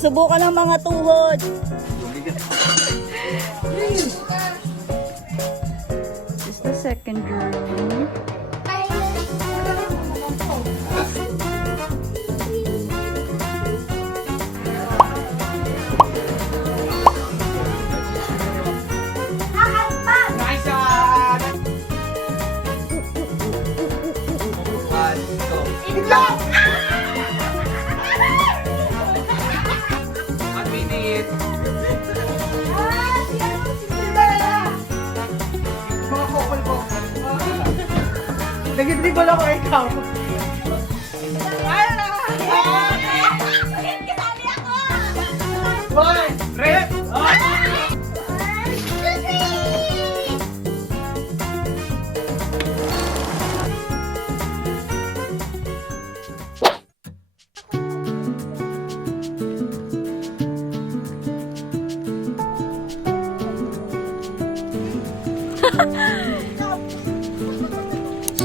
Nasubukan ng mga tuhod. This is the second room. Nagigdibol ako ikaw. Boy! Rip!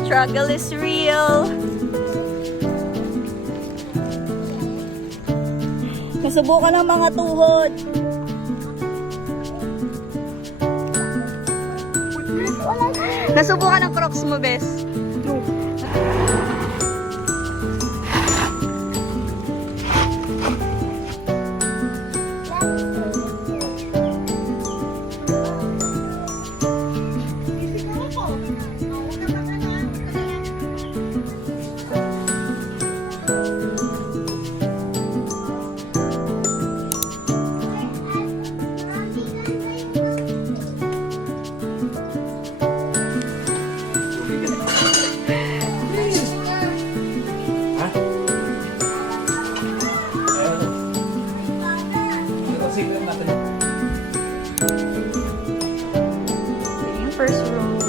Struggle is real. Nasubukan ng mga tuhod. Nasubukan ng Crocs mo, Bes? Yung first room.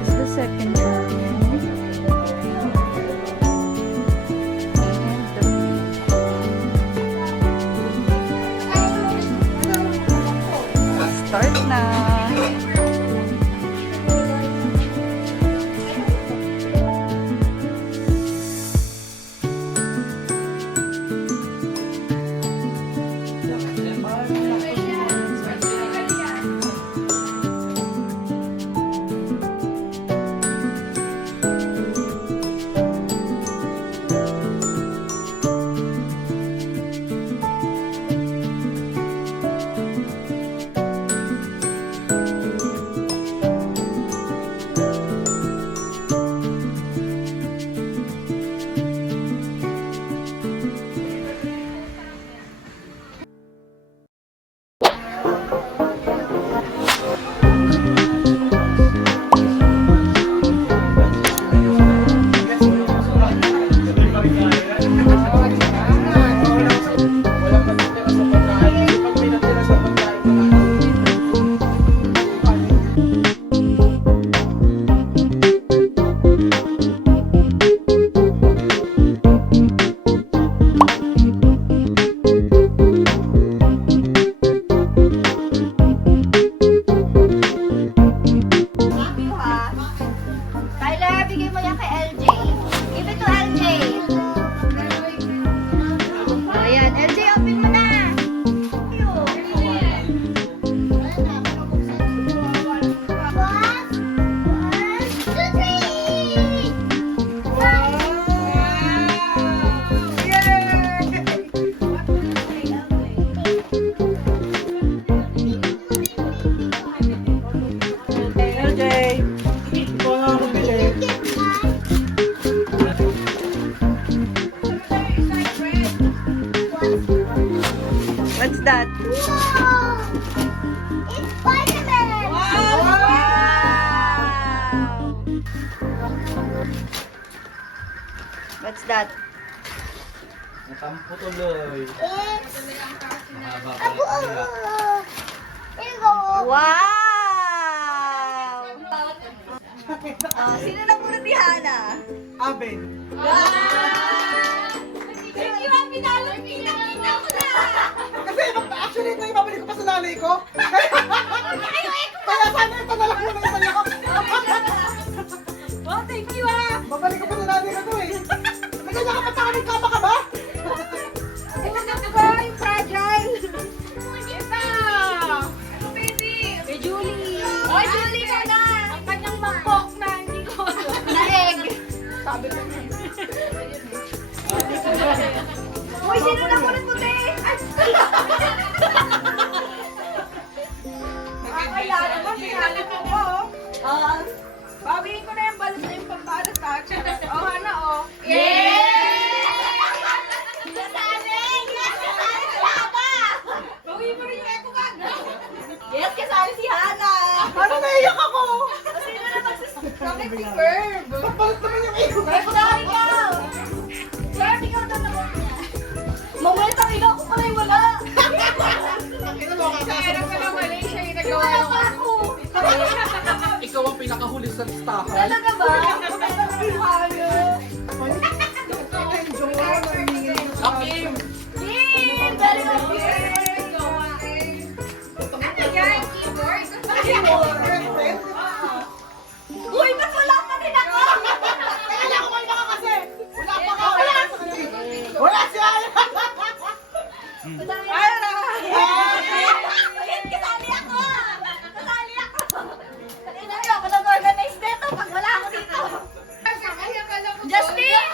This is the second room. And the start na. What's that? Wow! It's Spider-Man! Wow! What's that? Natampo tuloy. It's... Mahaba pa Apo! lang sila. Here you go! Wow! Sino na puro ni Hana? Aben. Thank you, Happy Dollar! Kita ko na! Kasi actually ito yung babalik ko pa sa nanay ko. Kaya sana ito na lang yung isa niya. Bakit si Curb? Papalit naman yung ikaw. Curb na ikaw! Curb, ikaw na naman niya. Mamaya tangina ko pala yung wala. Tangina mo, Kaya pala wala siya yung nagawa ng ako. ikaw ang pinakahuli sa listahan. Talaga ba? Akim! Yay! Very good. Ano yan? Keyboard? Uy, ba't wala pa rin ako? Kaya ako kayo baka kasi! Wala pa ka! Wala siya! Ayan, kasali ako! Kasali ako! Kanina niyo ako nag-organize dito pag wala ako dito. Justin!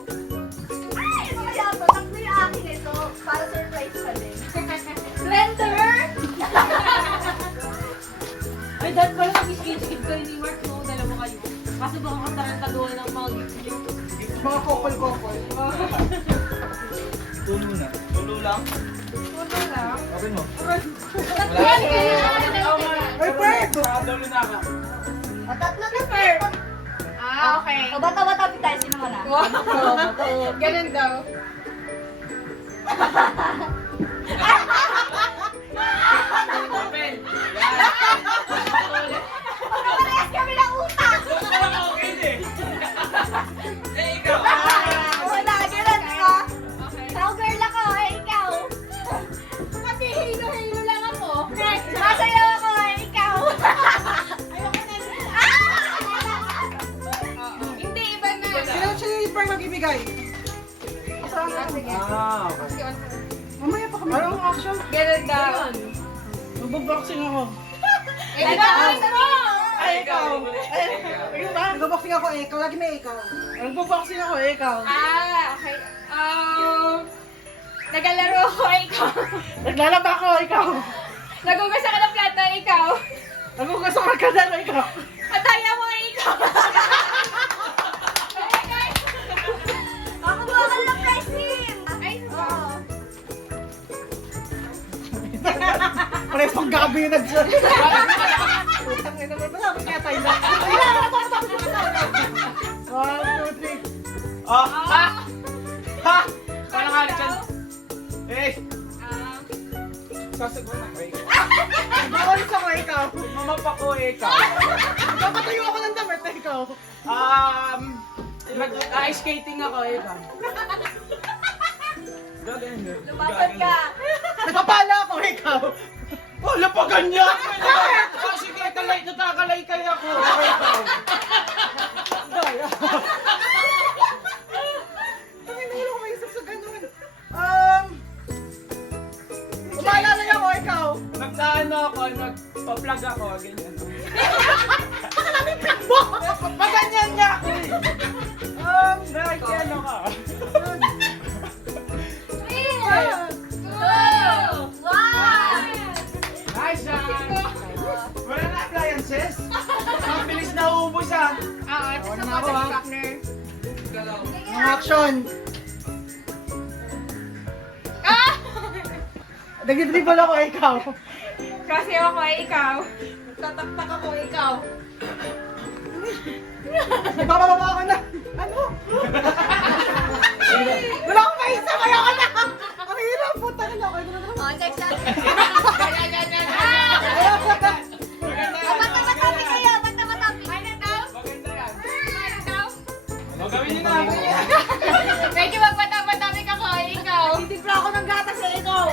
Ay, ano kaya to? Takbo yung akin ito. Para surprise pa din. Slender! Ay, dahil pala mag-skip kayo ni Mark, no? Dalawa kayo. Kaso baka katarantaduhan ng mga gift niyo. Mga kopol-kopol. Tulo na. Tulo lang? Tulo lang. Open mo. Ay, Fred! Tulo na ka. O, tatlo na, Fer. Okay. O, bata-bata tayo. Sino mo na? Ganun daw. Open! Parehas kami ng utak! Eh, ikaw! Wala, ganun ka. Cowgirl ako, ikaw. Kasi hilo-hilo lang ako. Masayaw ako, ikaw. Hindi, iba na. Sino siya yung Fred magbibigay? Ah, okay. Mamaya pa kami. Anong action? Ganun daw. Magbo-boxing ako. Ikaw! Ay, ikaw! Ayun ba? Nag-boxing ako, ikaw. Lagi may ikaw. Nag-boxing ako, ikaw. Okay. Nagalaro ako, ikaw. Naglalaba ako, ikaw. Nagugas ako ng plato, ikaw. Nagugas ako ng kadalo, ikaw. Pataya mo, ikaw. Ako bakal ng press team. Ay, Oo. Parehas pang gabi yung nag-shot. Putang ina naman. Wala, kaya tayo na. One, two, three. Oh! Ha! Ha! Parang halit yan. Eh! Sasagot na ko ikaw. Mawalis ako ikaw. Mamapa ko ikaw. Napatayo ako ng damit ikaw. Nag-ice skating ako ikaw. Lumapat ka. Nagpapala ako ikaw. Wala pa ganyan! Sige, natakalay kayo ako. Daya. Tangin na ko maisip sa ganun. Umalala niya ako, ikaw. Nagtaano ako, nagpa-plug ako, ganyan. Baka namin plug mo! Maganyan niya ako eh. Nagkiano ka. Nice shot! Wala na appliances? Ang bilis na uubos ah! ito Wala sa na ako, water ah. softener. Ang action! Nag-dribble ako, ikaw. Kasi ako ay ikaw. Tataktak ako, ikaw. Nagpapababa ako na. Ano? Wala akong maisip, ayoko na. Ang hirap, puta na lang. O, next na. Maganda Bata-batapi kayo. Bata-batapi. Maganda yan. Magawin niyo na. Medyo magpatapatapik ako ay ikaw. Titimpla ako ng gatas sa ikaw.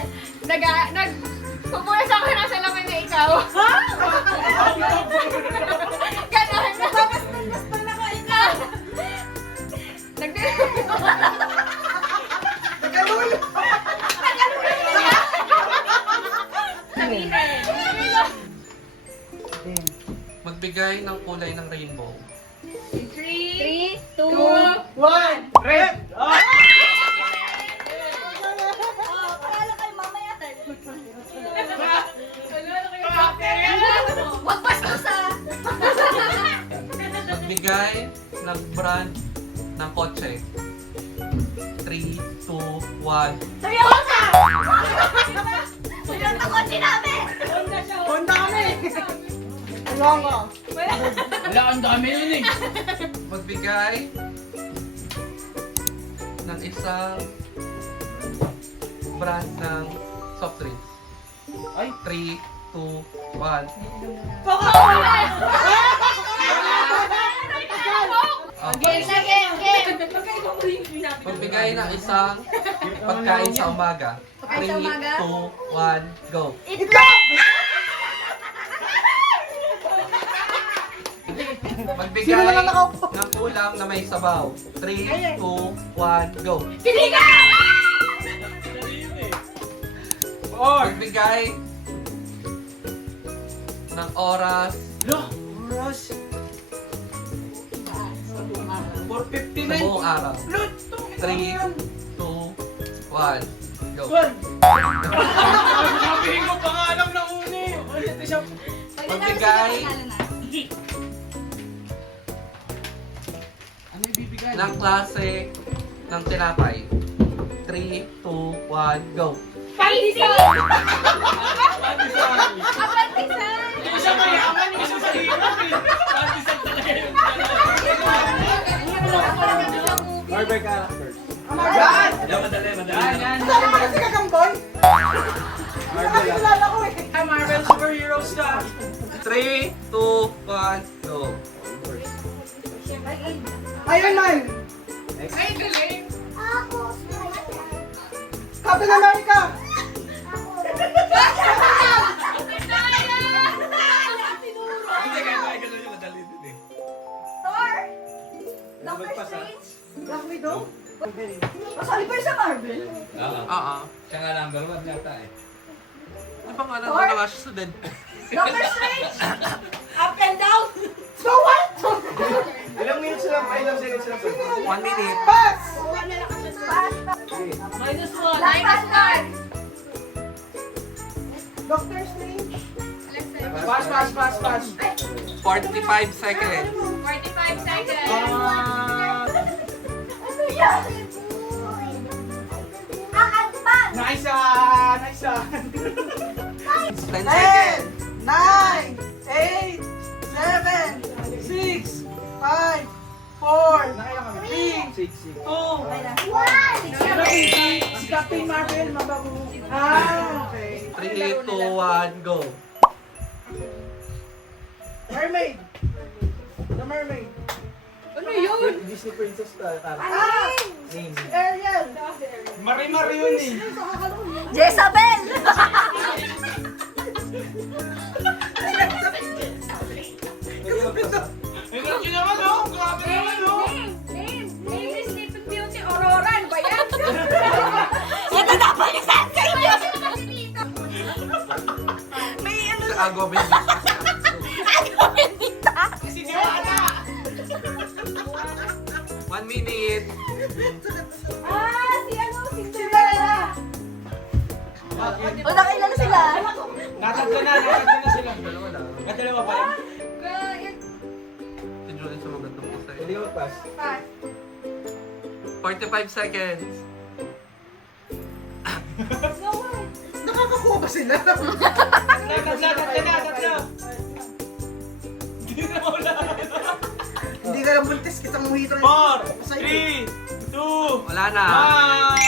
Pumulas ako na sa laman na ikaw. Ha? Ganon. Baston ako ikaw. Nagkalulo. Magbigay ng kulay ng rainbow. 3, 2, 1. Red. Oh. Paralo kayo mamaya. Ano Huwag bastos ah. Magbigay ng brand ng kotse. 3, 2, 1. Toyota! Toyota kotse namin! Honda siya. Honda kami! Ang ka. Wala, ang dami yun eh. Magbigay ng isang brand ng soft drinks. Ay. 3, 2, 1. Game na game! Magkaiba mo yung sinabi. Magbigay ng isang pagkain sa umaga. 3, Pagkain sa umaga? 2, 1, go. Itlog! Magbigay Sino naman nakaupo? ng ulam na may sabaw. 3, 2, 1, go. Sinigang! Magbigay ng oras Oras. sa 4:59. buong araw. 3, 2, 1, go. Sabihin ko pa nga alam na uni. Ulit siya. Magbigay Ano ibibigay? ng klase ng tinapay. 3, 2, 1, go. Painisan! Pandesal. Apatisan! Hindi ko siya mayaman, hindi ko siya mahirap eh. Pandesal talaga yung Marvel characters. Oh my God! Madali. Yan. Sabi ba kasi kagamboy? Nakakilala ko eh. Marvel superheroes ka. 3, 2, 1, go. Iron Man! Ay, galing. Captain America! Hindi, kaya ganun yung madali din eh. Thor! Doctor Strange! Black Widow? Kasali pa sa Marvel. Oo. Siya nga number 1 yata eh. Ano bang alam ko na siya sa dead? Doctor Strange! Up and down! So what? Ilang minutes lang, ilang seconds lang. 1 minute. Pass! -1. Lifeguard! Doctor Strange? Pass. 45 seconds. 45 seconds! Ano yan? Ang Ant-Man! Nice 10 10, seconds. 9, 8, 7, 6, 5, 4, 3, 2, One! si Captain Marvel, mabago. Okay. 3, 2, 1, go. Mermaid. The Mermaid. Ano yun? Disney princess ka. Name. Ariel. Mari-mari yun eh. Jezabel! Ay, grabe naman oh. Grabe naman oh. Name is Sleeping Beauty Aurora. Ano ba yan? Ito na balisan sa inyo! May ano Sa Agua Bendita. Kasi di ba ata? 1 minute. Si Cinderella. O, nakilala sila. Natatlo na sila. Dalawa lang. Nadalawa pa lang. Si Julian sa magandang po sa'yo. Hindi ka mag-pass. 45 seconds. Nakakakuha ba sila? Tatlo. Hindi na wala. Hindi ka lang buntis, kitang muhito. 4, 3, 2, Wala na. 1.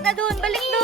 Balik na dun, balik dun.